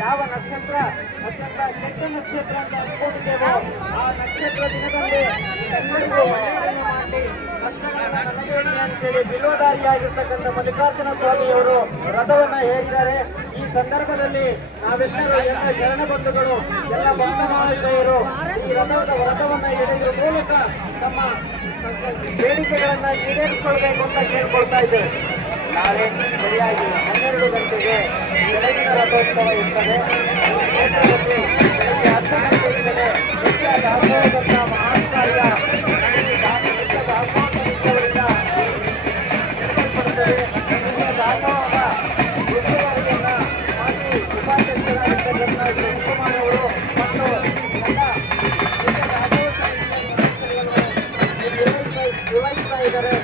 ಯಾವ ನಕ್ಷತ್ರ ಅತ್ಯಂತ ಕೆಟ್ಟ ನಕ್ಷತ್ರ ಅಂತ ಅನ್ಕೊಂಡಿದ್ದೇವೋ ಆ ನಕ್ಷತ್ರ ದಿನದಲ್ಲಿ ಎಲ್ಲರಿಗೂ ಒಳ್ಳೆಯದನ್ನು ಮಾಡಿ ಕಷ್ಟಗಳನ್ನು ನಮಗೆ ಅಂತೇಳಿ ಬಿಲ್ವಧಾರಿಯಾಗಿರ್ತಕ್ಕಂಥ ಮಲ್ಲಿಕಾರ್ಜುನ ಸ್ವಾಮಿಯವರು ರಥವನ್ನ ಹೇರಿದ್ದಾರೆ. ಈ ಸಂದರ್ಭದಲ್ಲಿ ನಾವೆಲ್ಲರೂ ಎಲ್ಲ ಶರಣ ಬಂಧುಗಳು ಎಲ್ಲ ಬಾಂಧವಾಯಿತೆಯರು ಈ ರಥವನ್ನ ಎಳೆಯುವ ಮೂಲಕ ತಮ್ಮ ಬೇಡಿಕೆಗಳನ್ನ ಈಡೇರಿಸಿಕೊಳ್ಬೇಕು ಅಂತ ಕೇಳ್ಕೊಳ್ತಾ ಇದ್ದೇವೆ. ನಾಳೆ ಸರಿಯಾಗಿ 12 ಗಂಟೆಗೆ ಬೆಳಗಿನ ರಥೋತ್ಸವ ಇರ್ತದೆ. ಬೆಳಗ್ಗೆ 10 ಗಂಟೆಯಿಂದಲೇ ನಿತ್ಯ ದಾಸೋಹದಂತ ಮಹಾನ್ ಕಾರ್ಯ ದಾಸೋಹದ ಉಸ್ತುವಾರಿಯನ್ನ ಮಾಜಿ ಉಪಾಧ್ಯಕ್ಷರಾಗಿರ್ತಕ್ಕಂಥ ಶಿವಕುಮಾರ್ ಅವರು ಮತ್ತು ಎಲ್ಲ ನಿರ್ವಹಿಸ್ತಾ ಇದ್ದಾರೆ.